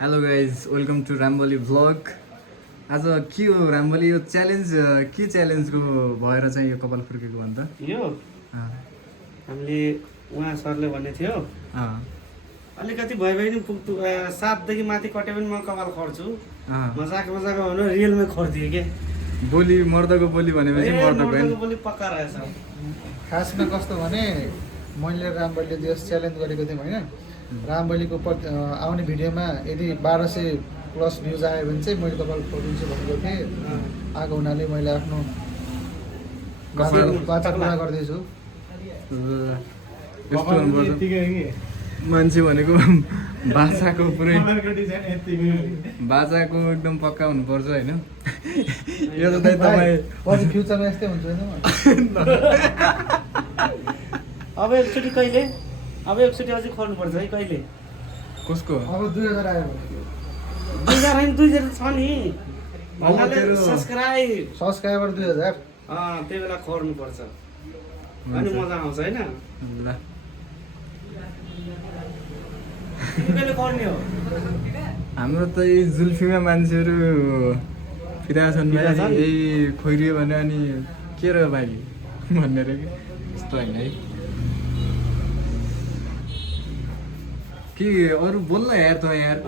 Hello guys welcome to Ramboli vlog. आज के हो रामबोली यो च्यालेन्ज के च्यालेन्जको भएर चाहिँ यो कपाल फुर्केको भन्छ यो हामीले उहाँ सरले भन्ने थियो अलिकति भयो भने नि पुग्छु 7 देखि माथि कटे पनि म कपाल खर्छु मजाक भनेर रियलमै खर्दिए के बोली मर्दको बोली भनेपछि मर्दको बोली पक्का रहेछ। खासमा कस्तो भने मैले रामबलीले जस च्यालेन्ज गरेको थिएँ होइन, रामबलीको आउने भिडियोमा यदि 1200 प्लस भ्युज आयो भने चाहिँ मैले कपाल फोडिन्छु भनेको थिएँ। आएको हुनाले मैले आफ्नो बाचा पुरा गर्दैछु। मान्छे भनेको बाछाको पुरै बाछाको एकदम पक्का हुनुपर्छ होइन। यो त तपाईँ पछि फ्युचरमा यस्तै हुन्छ अब एकचोटि कहिले एकचोटि अझै खोल्नुपर्छ है कहिले कसको अब 2000 आयो भने 2000 होइन 2000 छ नि सब्सक्राइबर 2000 त्यही बेला खोर्नुपर्छ अनि मजा आउँछ होइन। ल कहिले खोर्ने हो हाम्रो त यी जुल्फीमा मान्छेहरू फिराछन् यही खोइरियो भने अनि के र बाघी भनेर कि यस्तो होइन है कि अरू बोल्न यार त यार।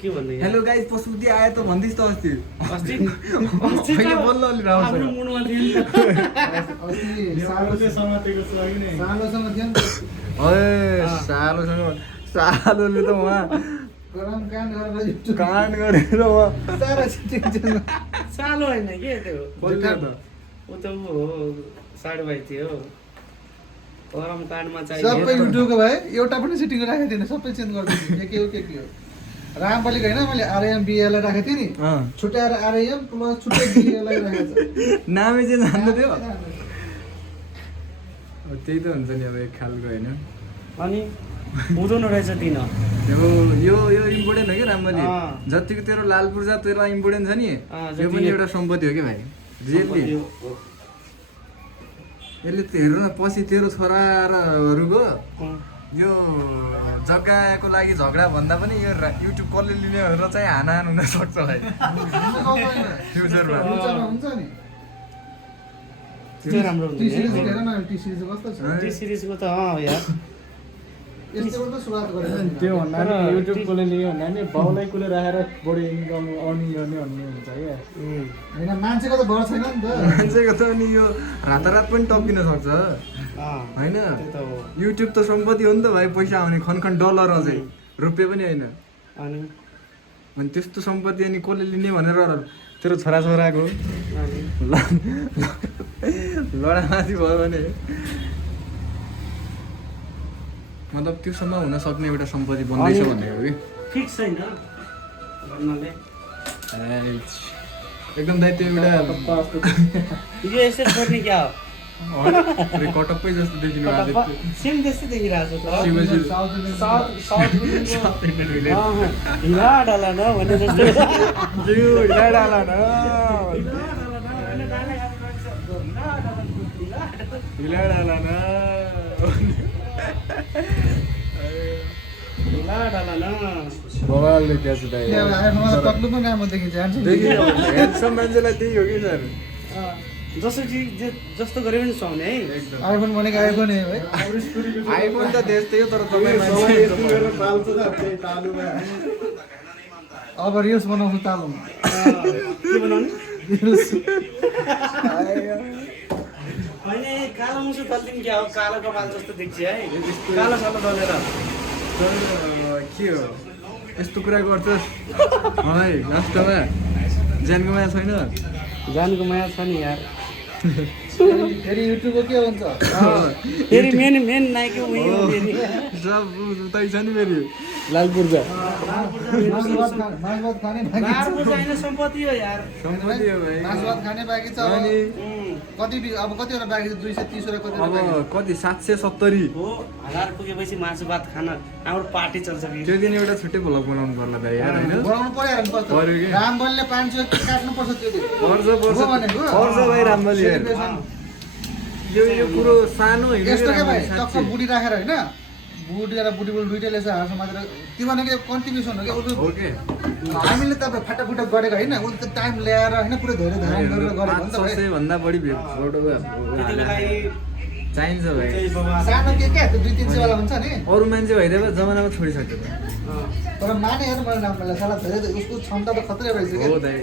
के भन्ने हेलो गाइस पशुपति आयो त भन्दिस् त अस्ति अस्ति अहिले बोल्न अलि राम्रो आफ्नो मुडमा थियो नि सालोसँग थियो नि त। सालोले त उहाँ गरम कान गरेर उहाँ सालो होइन के त्यो बोल्छ त ऊ त ऊ हो साढे भाइ थियो गरम काण्डमा सबै चाहियो युट्युबको भए एउटा पनि सिटिङ राखेको थिएन, सबै चेन्ज गरिदिन्छु के हो रामबलीको होइन मैले आरएम बिएलाई राखेको थिएँ नि, छुट्याएर आरएम प्लस छुट्टै बिएलाई राखेको छ। नामै चाहिँ जान्नु थियो त्यही त हुन्छ नि अब एक खालको होइन। अनि हुँदैन रहेछ दिन यो इम्पोर्टेन्ट हो कि रामबली जतिको तेरो लाल पूर्जा तेरो इम्पोर्टेन्ट छ नि यो पनि एउटा सम्पत्ति हो कि भाइ रियली। यसले हेर न पछि तेरो छोराहरूको यो जग्गाको लागि झगडा भन्दा पनि यो युट्युब कसले लिने भनेर चाहिँ हानाहान हुन सक्छ भाइ फ्युचरमा। हुन्छ नि त्यो राम्रो टी सिरिज हेर न, टी सिरिज कस्तो छ टी सिरिजको त यार यस्तोबाट त सुरुवात गरेको त्यो भन्दा नि युट्युब कसले लियो भन्दा नि बाउलाई कसले राखेर बढी इन्कम अर्निङ गर्ने भन्ने हुन्छ क्या होइन, मान्छेको त भर छैन नि त। मान्छेको त अनि यो रातारात पनि टप्किन सक्छ होइन। युट्युब त सम्पत्ति हो नि त भाइ, पैसा आउने खनखन डलर अझै रुपियाँ पनि होइन। अनि त्यस्तो सम्पत्ति अनि कसले लिने भनेर तेरो छोराछोराको लडामाथि भयो भने मतलब त्योसम्म हुन सक्ने एउटा सम्पत्ति बन्दैछ भनेको कि फिक्स छैन गर्नाले एकदम दाइ त्यो एउटा यो यसै छोड्ने क्या हो कटप्पै जस्तो देखिनु भएको सेम त्यस्तै देखिरहेको छ शिवजी हिला डाला न भन्ने जस्तो हिला डाला न हिला डाला न हिला डाला न बवालले क्या छ दाइ मलाई पक्लु पनि राम्रो देखिन्छ ह्यान्डसम मान्छेलाई त्यही हो कि सर जस्तो गरे पनि सुहाउने है एकदम आइफोन भनेको आइफोन है आइफोन त त्यस्तै हो तर तपाईँ अब रिल्स बनाउँछु तालुमा के बनाउने रिल्स होइन कालो मुसु दल्दिन क्या हो कालो कपाल जस्तो देख्छ है कालो सालो दलेर के हो यस्तो कुरा गर्छस् मलाई लास्टमा ज्यानको माया छैन जानको माया छ नि यार फेरि युट्युबको के हुन्छ फेरि मेन नाइकी उही हो फेरि सब उतै छ नि फेरि लाल पूर्जा मासुभात खाने बाँकी छ। होइन सम्पत्ति हो यार सम्पत्ति हो भाइ मासुभात खाने बाँकी छ। अनि अब कतिवटा बाँकी छ 230 वटा कतिवटा अब बाँकी छ। कति 770 हो 1000 पुगेपछि मासु भात खान हाम्रो पार्टी चल्छ कि त्यो दिन एउटा छुट्टै भ्लग बनाउनु पर्ला दाइ यार होइन बनाउनु पर्यो नि कस्तो पर्यो कि? रामबलले 500 काट्नु पर्छ त्यो दिन पर्छ हो भनेको पर्छ भाइ रामबली यार सेलिब्रेसन यो कुरो सानो होइन यस्तो के भाइ साँच्चै। टक्क बुढी राखेर होइन बुढी र बुढी दुइटैले चाहिँ हार्छ मात्र त्यो भनेको कन्ट्रिब्युसन हो क्या हो के हामीले त फाटाफुटा गरेको होइन उसले त टाइम ल्याएर होइन पुरै धेरै धेरै गरेर गरेको हो नि त भाइ 500 भन्दा बढी फोटो त्यति बेला चाहिन्छ भाइ सानो के क्या त्यो 200-300 वाला हुन्छ नि अरू मान्छे भइदिए जमानामा छोडिसक्यो तर माने हेर्नु मैले नामलाई साला धेरै उसको क्षमता त खतरै रहेछ क्या हो दाइ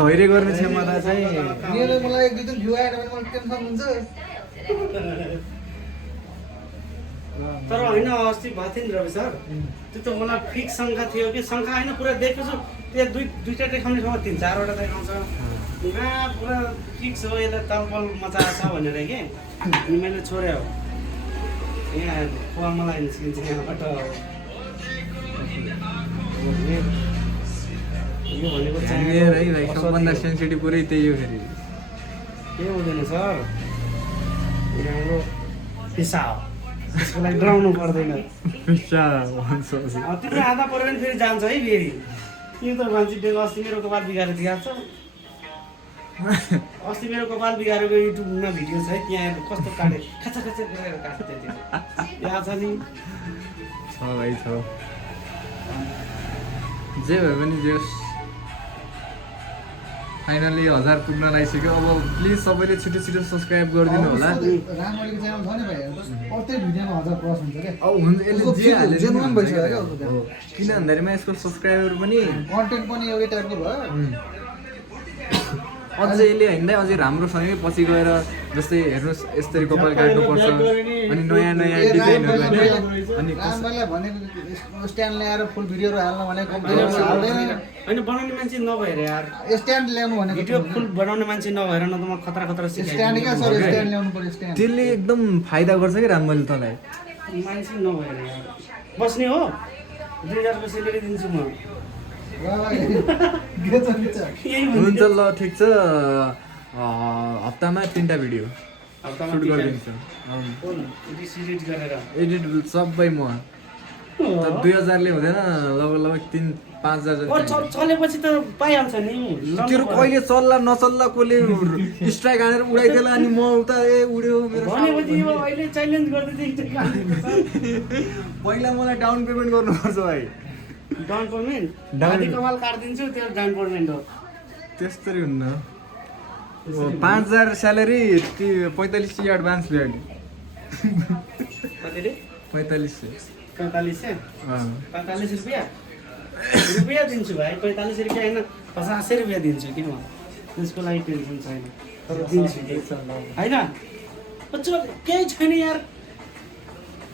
धैर्य गर्ने क्षमता चाहिँ मेरो मलाई 1-2 दिन भ्यू आएन भने मलाई टेन्सन हुन्छ तर होइन अस्ति भएको थियो नि रवि सर त्यो त मलाई फिक्स शङ्का थियो कि शङ्का होइन पुरा देखेको छु त्यो दुईवटा देखाउने ठाउँमा 3-4वटा देखाउँछ यहाँ पुरा फिक्स हो यसलाई तलपल मचाएको छ भनेर कि अनि मैले छोड्यो यहाँ खोवा मलाई निस्किन्छ यहाँबाट यो भनेको है भाइ सबभन्दा सेन्सिटिभ कुरै त्यही हो फेरि के हुँदैन सर यो हाम्रो पेसा हो त्यसको लागि डराउनु पर्दैन पिस्सा भन्छ त्यो आधा पऱ्यो भने फेरि जान्छ है फेरि यो त मान्छे डेलो अस्ति मेरो कपाल बिगारेर दिइहाल्छ अस्ति मेरो कपाल बिगारेको युट्युबमा भिडियो छ है त्यहाँ कस्तो काटे खाचा खाचा गरेर काट्थ्यो त्यो याद छ नि छ भाइ छ जे भए पनि जे फाइनली 1000 पुग्न लागिसक्यो अब प्लिज सबैले छिटो छिटो सब्सक्राइब गरिदिनु होला रामोलीको च्यानल छ नि भाइ प्रत्येक भिडियोमा 1000 क्रस हुन्छ क्या अब हुन्छ यसले जे हाल्यो जेन्युइन भइसक्यो क्या किन भन्दाखेरिमा यसको सब्सक्राइबर पनि कन्टेन्ट पनि एउटै टाइपको भयो अझै यसले होइन अझै राम्रोसँगै पछि गएर जस्तै हेर्नुहोस् यसरी कपाल काट्नुपर्छ अनि नयाँ नयाँ डिजाइनहरू अनि रामलाई भनेको स्ट्यान्ड ल्याएर फुल भिडियोहरू हाल्न भनेको हाल्दैन होइन बनाउने मान्छे नभएर यार स्ट्यान्ड ल्याउनु भनेको भिडियो फुल बनाउने मान्छे नभएर न त म खतरा खतरा स्ट्यान्ड क्या सर स्ट्यान्ड ल्याउनु पर्यो स्ट्यान्ड त्यसले एकदम फाइदा गर्छ कि रामले तँलाई मान्छे नभएर यार बस्ने हो 2000 रुपियाँ सेलेरी दिन्छु म यही हुन्छ ल ठिक छ हप्तामा 3टा भिडियो सुट गरिदिन्छु एडिट गरेर एडिट सबै म 2000ले हुँदैन लगभग 3-5 हजार चलेपछि त पाइहाल्छ नि तेरो कहिले चल्ला नचल्ला कसले स्ट्राइक हानेर उडाइदेला अनि म उता उड्यो मेरो भनेपछि यो अहिले च्यालेन्ज गर्दै पहिला मलाई डाउन पेमेन्ट गर्नुपर्छ भाइ डाउन पेमेन्ट आधी कमाल काट्दिन्छु त्यो डाउन पेमेन्ट हो त्यस्तरी हुन्न 5000 स्यालेरी 45 एडभान्स ल्यायो नि कतिले 45 45 रुपियाँ रुपियाँ दिन्छु भाइ 45 रुपियाँ होइन 50 रुपियाँ दिन्छु कि म त्यसको लागि टेन्सन छैन तर दिन्छु होइन केही छैन यार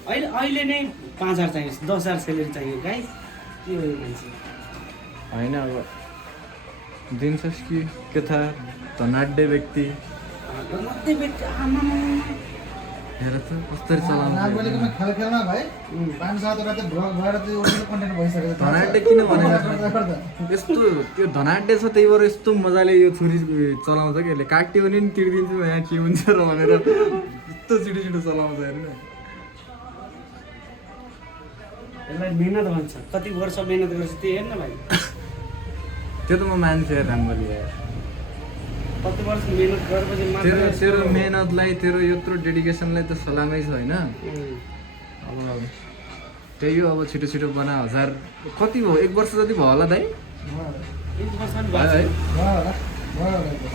अहिले नै 5000 चाहियो 10000 सेलेरी चाहियो गाई के हो मान्छे होइन अब दिन्छस् कि के थाहा धनाढ्य व्यक्ति हेर त कसरी चलाउँछ रामोलीकोमा खेल खेल्न भाइ 5-7 वटा त भ्लग भएर त्यो ओरिजिनल कन्टेन्ट भइसक्यो धनाढ्य किन भनेको यस्तो त्यो धनाढ्य छ त्यही भएर यस्तो मजाले यो छुरी चलाउँछ कि यसले काट्यो भने नि तिर्दिन्छु यहाँ के हुन्छ र भनेर यस्तो छिटो छिटो चलाउँछ हेर्नु यसलाई मेहनत भन्छ कति वर्ष मेहनत गर्छ त्यो हेर्न भाइ त्यो त म मान्छे राम्ररी कति वर्ष मेहनत गरेपछि तेरो मेहनतलाई तेरो यत्रो डेडिकेसनलाई त सलामै छ होइन अब त्यही हो अब छिटो छिटो बना 1000 कति भयो 1 वर्ष जति भयो होला दाइ 1 वर्ष नि भयो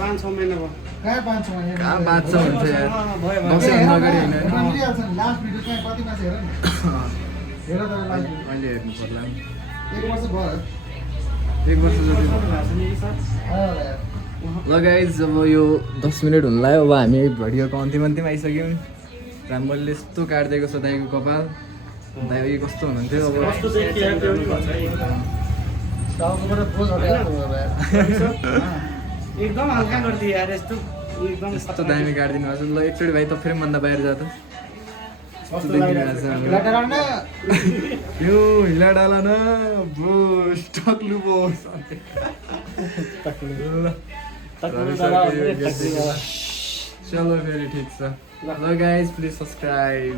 5-6 महिना भयो कहाँ 5-6 महिना कहाँ बात छ हुन्छ यार भयो दसैँ अगाडि होइन लास्ट भिडियो चाहिँ कति मान्छे हेर न हेर त लास्ट अहिले हेर्नु पर्ला 1 वर्ष भयो 1 वर्ष जति ल गाइज अब यो 10 मिनट हुन लाग्यो अब हामी भिडियोको अन्तिम आइसक्यौँ रामले यस्तो काटिदिएको छ दाइको कपाल दाइ कस्तो हुनुहुन्थ्यो अब एकदम हल्का गरिदियो यार यस्तो एकदम यस्तो दामी काटिदिनु भएको छ ल एकचोटि भाइ त फेरि भन्दा बाहिर जा त यो हिला डाला न ब्रो स्टक लुबो चलो फेरि ठिक छ ल गाइज प्लिज सब्सक्राइब